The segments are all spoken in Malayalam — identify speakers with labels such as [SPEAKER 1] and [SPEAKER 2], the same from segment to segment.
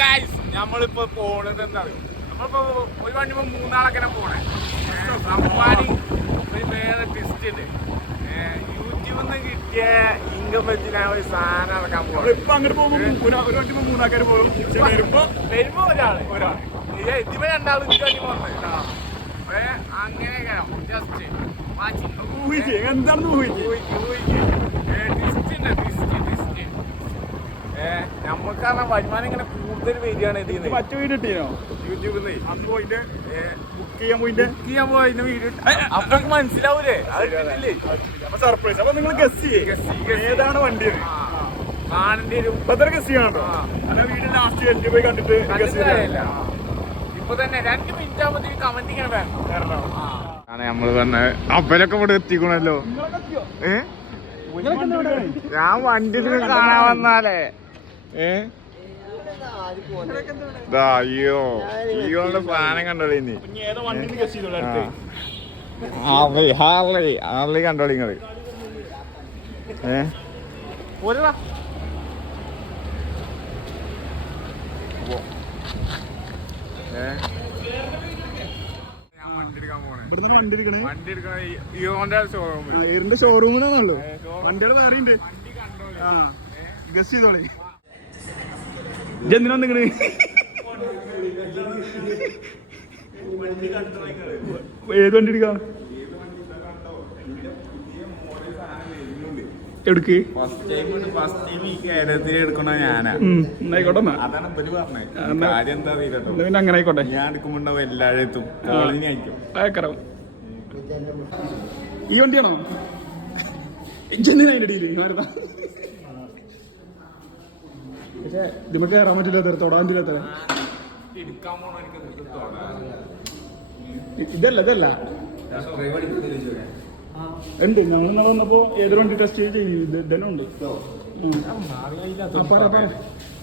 [SPEAKER 1] ഗായ്സ് നമ്മളിപ്പോ പോണത് എന്താണ്? നമ്മളിപ്പോ ഒരു വണ്ടി മൂന്നാളങ്ങനെ പോണേ. ഒരു വേറെ ട്വിസ്റ്റ് ഉണ്ട് യൂട്യൂബിൽ നിന്ന് കിട്ടിയ ഇൻകം വെച്ച് ഞാൻ ഒരു സാധനം ഇറക്കാൻ പോകും
[SPEAKER 2] ഇപ്പൊ അങ്ങോട്ട് പോകുമ്പോ ഒരു വണ്ടി മൂന്നാൾക്കാർ പോകും. വരുമ്പോ
[SPEAKER 1] വരുമ്പോ ഒരാൾ.
[SPEAKER 2] ഒരാൾ.
[SPEAKER 1] ഇത് ഇതിപ്പോ രണ്ടാളും ഇത് വണ്ടി പോകുന്നത് അങ്ങനെ ജസ്റ്റ്
[SPEAKER 2] എന്താണെന്ന് ഊഹിച്ച്
[SPEAKER 1] നമുക്കാണ് വരുമാനം ഇങ്ങനെ കൂടുതൽ വരികയാണ് ഇതിൽ
[SPEAKER 2] മറ്റു വീട്
[SPEAKER 1] യൂട്യൂബിൽ നിന്ന്
[SPEAKER 2] അന്ന് പോയിട്ട് ബുക്ക് ചെയ്യാൻ പോയിട്ട്.
[SPEAKER 1] ബുക്ക് ചെയ്യാൻ പോയതിന്റെ വീഡിയോ അപ്പൊ നമുക്ക് മനസ്സിലാവൂലേ?
[SPEAKER 2] അപ്പൊ സർപ്രൈസ് അപ്പൊ നിങ്ങൾ ഗസ്
[SPEAKER 1] ചെയ്യ്,
[SPEAKER 2] ഏതാണ് വണ്ടി
[SPEAKER 1] കാണേണ്ടി വരും.
[SPEAKER 2] അപ്പൊ അത്ര ഗസ് ചെയ്യണോ
[SPEAKER 1] ആ.
[SPEAKER 2] അല്ല വീട് ലാസ്റ്റ് കഴിഞ്ഞ് പോയി കണ്ടിട്ട് ഗസ്
[SPEAKER 1] കണ്ടിട്ടില്ല ഇപ്പൊ തന്നെ രണ്ട് മിനിറ്റ് ആകുമ്പോഴത്തേക്ക് കമന്റ് ഇങ്ങനെ വേണം ആണ് നമ്മൾ പറഞ്ഞ അപ്പലൊക്കെ ഇവിടെ എത്തിക്കണല്ലോ. ഏ? ഞാൻ വണ്ടി കാണാൻ വന്നാലേ. ഏ? അയ്യോ. അയ്യോന്റെ സാധനം കണ്ടോളി ഇനി. ഹാർലി ഹാർലി ഹാർലി കണ്ടോളി നിങ്ങൾ ഏ? പോരടാ. ഏ? ഞാൻ വണ്ടി എടുക്കാൻ പോണേ.
[SPEAKER 2] ഇവിടുന്ന് വണ്ടി എടുക്കണേ?
[SPEAKER 1] വണ്ടി എടുക്കണ ഇയോന്റെ ഷോറൂം
[SPEAKER 2] എയറിന്റെ ഷോറൂമിലാണല്ലോ വണ്ടിയുടെ വേറെ ഉണ്ട് ആ. ഗസ് ചെയ്തോളി. ഇതെന്തിനാ നിങ്ങൾ ഏത് വണ്ടി എടുക്കാം. എടുക്ക് പിന്നെ അങ്ങനെ ആയിക്കോട്ടെ.
[SPEAKER 1] ഞാൻ എല്ലായിടത്തും
[SPEAKER 2] ഈ വണ്ടിയാണോ? ഡീൽ വരുന്ന ഇതിമ്മ കയറാൻ പറ്റില്ല തൊടാൻ പറ്റില്ല അത്ര. ഇതല്ല ഇതല്ല. ഉണ്ട്. ഞങ്ങൾ ഇന്നലെ വന്നപ്പോ ഏത് വണ്ടി ടെസ്റ്റ് ചെയ്ത് ഇത് ഇതന്നെ ഉണ്ട്.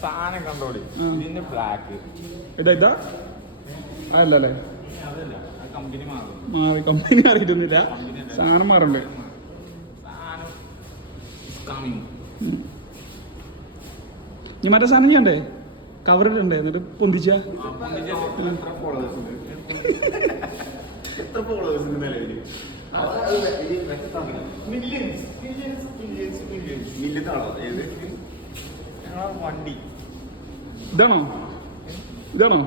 [SPEAKER 1] സാധനം കണ്ടോളി. ഇതിന്റെ ബ്ലാക്ക്
[SPEAKER 2] ഇതാ. അല്ല അല്ലേ?
[SPEAKER 1] മാറും.
[SPEAKER 2] കമ്പനി അറിയിട്ടൊന്നുമില്ല സാധനം മാറണ്ട്.
[SPEAKER 1] സാധനം
[SPEAKER 2] ഇനി മറ്റേ സാധനം ചെയ്യണ്ടേ? കവർ എന്നിട്ട് പൊന്തിച്ച?
[SPEAKER 1] വണ്ടി.
[SPEAKER 2] ഇതാണോ? ഇതാണോ?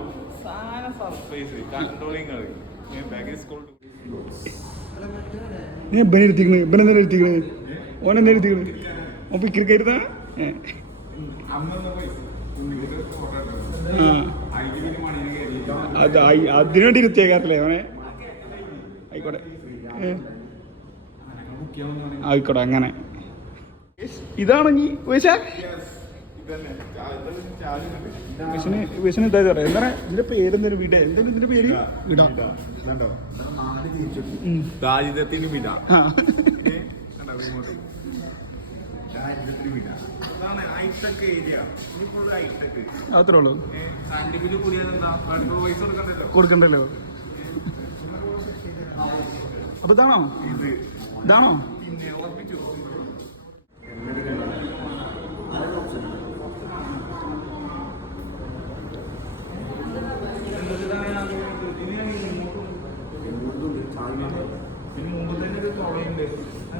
[SPEAKER 2] നീ ഇബനെ ഇരുത്തിക്കണ് ഇബനെ എന്തിനാ ഇരുത്തിക്കണ് ഓൻ എന്താ ഇരുത്തിക്കണ് ഓൻ പിക്കർക്ക് അത് അതിനുവേണ്ടി ഇരുത്തിയേക്കാറില്ലേ അവനെ? ആയിക്കോട്ടെ. ആയിക്കോട്ടെ അങ്ങനെ. ഇതാണ് നീ വിഷന് വിഷന് ഇതാ പറയാം. എന്താണ് ഇതിന്റെ പേര്? എന്തൊരു വീട്? എന്താണ് ഇതിന്റെ പേര്? വിടാ. അത്രേ ഉള്ളൂ.
[SPEAKER 1] കൊടുക്കണ്ടല്ലോ.
[SPEAKER 2] അപ്പൊ ഇതാണോ?
[SPEAKER 1] ഇത്.
[SPEAKER 2] ഇതാണോ?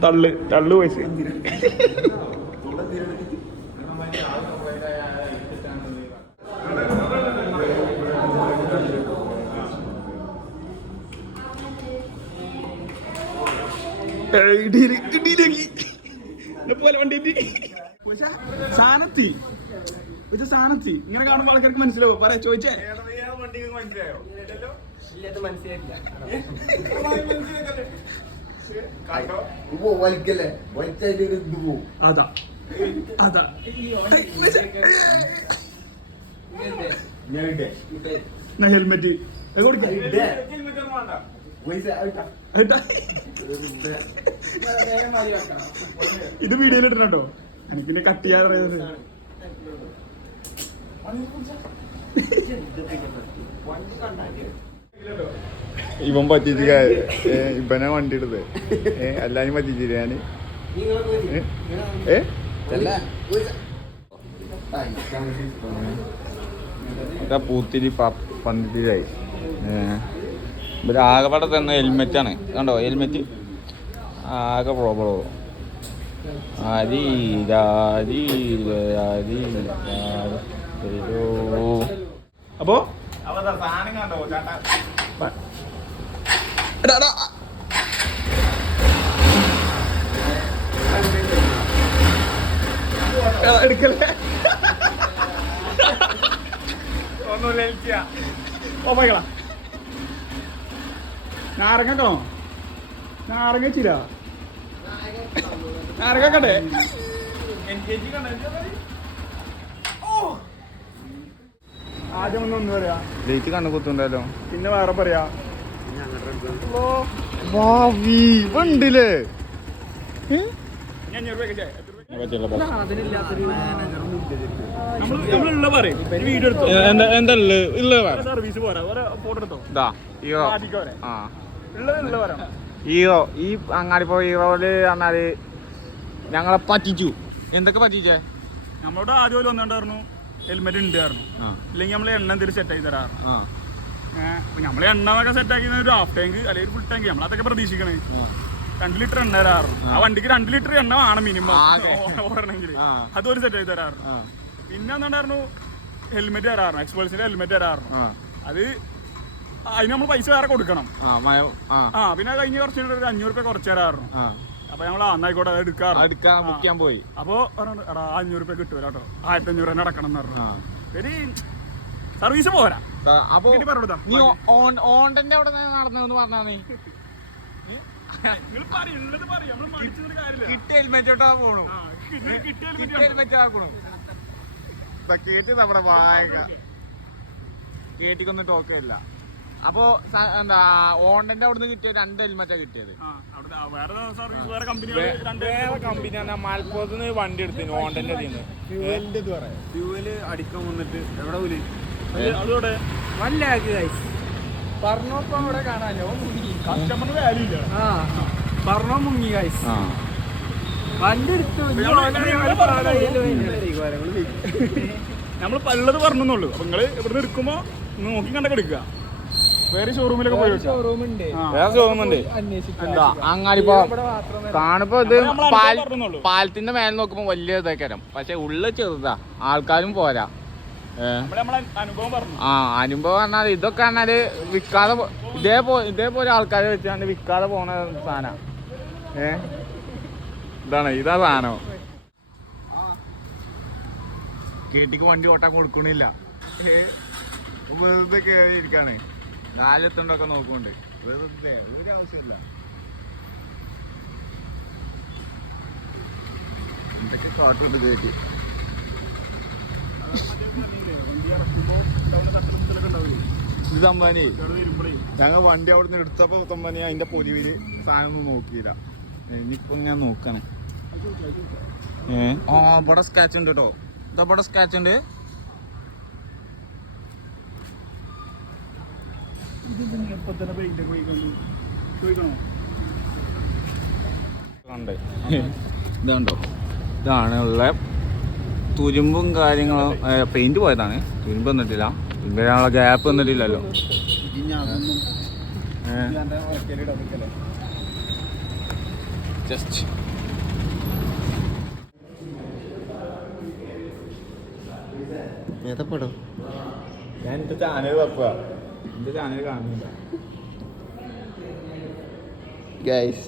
[SPEAKER 2] തള്ളു. തള്ളു പൈസ. സാനത്തി പക്ഷെ സാനത്തി ഇങ്ങനെ കാണുമ്പോൾ ആൾക്കാർക്ക് മനസ്സിലാവും പറയാ ചോദിച്ചേ
[SPEAKER 3] മനസ്സിലായില്ല
[SPEAKER 2] അതാ അതാ.
[SPEAKER 3] ഞാൻ
[SPEAKER 2] ഹെൽമെറ്റ്. ഇത് വീഡിയോയിൽ ഇടണോ എനിക്ക് പിന്നെ കട്ട് ചെയ്യാൻ പറയുന്നത്
[SPEAKER 1] ഇവൻ പറ്റിച്ച് ഇവനെ വണ്ടി എടുത്ത് എല്ലാരും പറ്റിച്ചില്ല പറ്റിച്ചിരിക്കാന്. ഏ? പൂത്തിരി പന്തിരായി ഇവർ ആകെപ്പാടെ തന്ന ഹെൽമെറ്റാണ് കണ്ടോ? ഹെൽമെറ്റ് ആകെ പ്രോബ്ലോ അരി രാരി രാരി
[SPEAKER 2] അപ്പോ? എടുക്കല്ലേ? ഓ പോയിക്കളാ നാരങ്ങ ചില നാരങ്ങ കണ്ടേ ആദ്യം ഒന്ന് ഒന്ന് പറയാ.
[SPEAKER 1] ലേറ്റ് കണ്ണു കുത്തുണ്ടല്ലോ
[SPEAKER 2] പിന്നെ വേറെ പറയാ.
[SPEAKER 1] ഉണ്ടില്ലേ
[SPEAKER 2] ഞാൻ ചായ.
[SPEAKER 1] നമ്മൾ ഹീറോ. ഈ അങ്ങാടി പോയ ഹീറോയിൽ പറഞ്ഞാൽ ഞങ്ങളെ പറ്റിച്ചു. എന്തൊക്കെ പറ്റിച്ചേ?
[SPEAKER 2] നമ്മളോട് ആദ്യം ഒരു വന്നിട്ടുണ്ടായിരുന്നു ഹെൽമെറ്റ് ഉണ്ടായിരുന്നു ഇല്ലെങ്കിൽ നമ്മൾ എണ്ണ എന്തെങ്കിലും സെറ്റ് ആക്കി തരാറുണ്ട്
[SPEAKER 1] ആ.
[SPEAKER 2] നമ്മൾ എണ്ണ ഒക്കെ സെറ്റ് ആക്കി ഒരു ഹാഫ് ടാങ്ക് അല്ലെങ്കിൽ ഒരു ഫുൾ ടാങ്ക് നമ്മൾ അതൊക്കെ പ്രതീക്ഷിക്കണേ. രണ്ട് ലിറ്റർ എണ്ണ തരാറുണ്ട്. ആ. വണ്ടിക്ക് രണ്ട് ലിറ്റർ എണ്ണ വേണം മിനിമം. ഓടണമെങ്കിൽ
[SPEAKER 1] ആ.
[SPEAKER 2] അതൊരു സെറ്റ് ആയി തരാറുണ്ട്. പിന്നെ എന്തായിരുന്നു ഹെൽമെറ്റ് തരാറുണ്ട്. എക്സ്പേഴ്സിന്റെ ഹെൽമെറ്റ് തരാറുണ്ട്. അത് അതിന് നമ്മൾ പൈസ വേറെ കൊടുക്കണം.
[SPEAKER 1] ആ
[SPEAKER 2] പിന്നെ കഴിഞ്ഞ കുറച്ച് ഒരു അഞ്ഞൂറ് രൂപ കുറച്ച് തരാറുണ്ട്. അപ്പൊ ഞങ്ങൾ അന്നായിക്കോട്ടെ അത്
[SPEAKER 1] എടുക്കാൻ പോയി.
[SPEAKER 2] അപ്പോ പറഞ്ഞു എടാ അഞ്ഞൂറ് രൂപ കിട്ടൂല കേട്ടോ. ആയിരത്തി അഞ്ഞൂറ് തന്നെ അടക്കണം എന്ന് പറഞ്ഞു. സർവീസ് പോരാ.
[SPEAKER 1] അപ്പൊ ഓണ്ടന്റെ അവിടെ നടന്നു പറഞ്ഞാ നീ
[SPEAKER 2] നിങ്ങൾ പറയും ഉള്ളത് പറയും നമ്മൾ മടിച്ചൊരു കാര്യമില്ല
[SPEAKER 1] കിട്ടിയ ഹെൽമെറ്റ് ഇട്ടാ പോണു.
[SPEAKER 2] കിട്ടിയ-
[SPEAKER 1] ഹെൽമെറ്റ് ആക്കണു കേട്ടി നമ്മുടെ വായക. കേട്ടിക്കൊന്നും ടോക്കില്ല അപ്പോ എന്താ ഓണ്ടന്റെ അവിടുന്ന് കിട്ടിയ രണ്ട് ഹെൽമെറ്റാ കിട്ടിയത്.
[SPEAKER 2] വണ്ടി വേറെ
[SPEAKER 1] കമ്പനി മലപ്പുറത്ത് ഓണ്ടി എടുത്തിന് ഓണ്ടന്റെ
[SPEAKER 3] ഫ്യൂവൽ അടിക്കാൻ വന്നിട്ട് എവിടെ
[SPEAKER 2] വല്ല
[SPEAKER 4] പറഞ്ഞപ്പോ അവിടെ കാണാനോ മുങ്ങി.
[SPEAKER 2] കസ്റ്റമറിന് വാല്യൂ ഇല്ല.
[SPEAKER 4] ആ. പറഞ്ഞോ മുങ്ങി ഗൈസ്
[SPEAKER 1] ആ.
[SPEAKER 4] വണ്ടി എടുത്തു
[SPEAKER 2] നമ്മൾ പള്ളത് പറഞ്ഞെന്നുള്ളൂ. അപ്പൊ നിങ്ങൾ ഇവിടെ എടുക്കുമ്പോ നോക്കി കണ്ടൊക്കെ എടുക്കുക. വേറെ ഷോറൂമിലൊക്കെ പോയി ഷോറൂമുണ്ട്.
[SPEAKER 1] വേറെ കാണുമ്പോ ഇത്. പാലത്തിന്റെ മേലെ നോക്കുമ്പോ വലിയ ഇതൊക്കെ പക്ഷെ ഉള്ള ചെറുതാ. ആൾക്കാരും പോരാ. ആ അനുഭവം പറഞ്ഞാൽ ഇതൊക്കെ പറഞ്ഞാൽ വിൽക്കാതെ ഇതേപോലെ ഇതേപോലെ ആൾക്കാരെ വെച്ചാണ്ട് വിൽക്കാതെ പോണ സാധന ഏ? ഇതാണ് ഇതാ സാധനം കേട്ടിക്ക് വണ്ടി ഓട്ടാൻ കൊടുക്കണില്ല. വെറുതെ കയറി ഇരിക്കാണ് കാലെത്തുണ്ടൊക്കെ നോക്കുന്നുണ്ട്. വെറുതെ ഒരു ആവശ്യമില്ല എന്തൊക്കെ കാട്ടുണ്ട് കേട്ടി. ഇത്
[SPEAKER 2] വരുമ്പോഴേ
[SPEAKER 1] ഞങ്ങൾ വണ്ടി അവിടെ നിന്ന് എടുത്തപ്പോ കമ്പനി അതിന്റെ പൊലിവിൽ സാധനം ഒന്നും നോക്കിയില്ല. ഇനിയിപ്പോ ഞാൻ നോക്കണേ. ഏ? ആ ഇവിടെ സ്കാച്ച് ഉണ്ട് കേട്ടോ ഇതാ ഇവിടെ സ്കാച്ച് ഉണ്ട്. ഇതാണ് ഉള്ള തുരുമ്പും കാര്യങ്ങളും പെയിന്റ് പോയതാണ്. തുരുമ്പ് വന്നിട്ടില്ല. തുരുമ്പിനുള്ള ഗ്യാപ്പ് വന്നിട്ടില്ലല്ലോ. ജസ്റ്റ്
[SPEAKER 3] ഏതപ്പടം
[SPEAKER 1] ഞാൻ എന്റെ ചാനൽ വെക്കുക. എന്റെ ചാനൽ കാണുന്നില്ല.
[SPEAKER 3] ഗൈസ്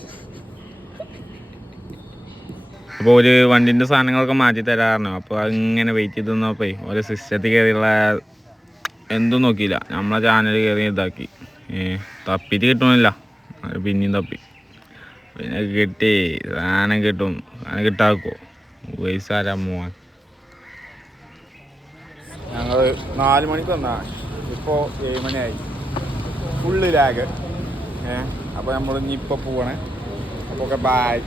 [SPEAKER 1] അപ്പോൾ ഒരു വണ്ടിന്റെ സാധനങ്ങളൊക്കെ മാറ്റി തരാറുണ്ട് അപ്പോൾ അതിങ്ങനെ വെയിറ്റ് ചെയ്ത് നിന്നപ്പോൾ ഓരോ സിസ്റ്റത്തിൽ കയറിയുള്ള എന്തും നോക്കിയില്ല. നമ്മളെ ചാനൽ കയറി ഇതാക്കി. ഏ തപ്പിയിട്ട് കിട്ടണില്ല. പിന്നെയും തപ്പി. പിന്നെ കിട്ടി. സാധനം കിട്ടും. സാധനം കിട്ടാക്കോ? ആരാ മോൻ? ഞങ്ങൾ നാല് മണിക്ക് വന്നാ. ഇപ്പോൾ ഏഴ് മണിയായി. ഫുള്ള് ലാഗ് ഏ അപ്പോൾ നമ്മൾ ഇനി ഇപ്പോൾ പോവണേ. അപ്പോൾ ഒക്കെ ബായ്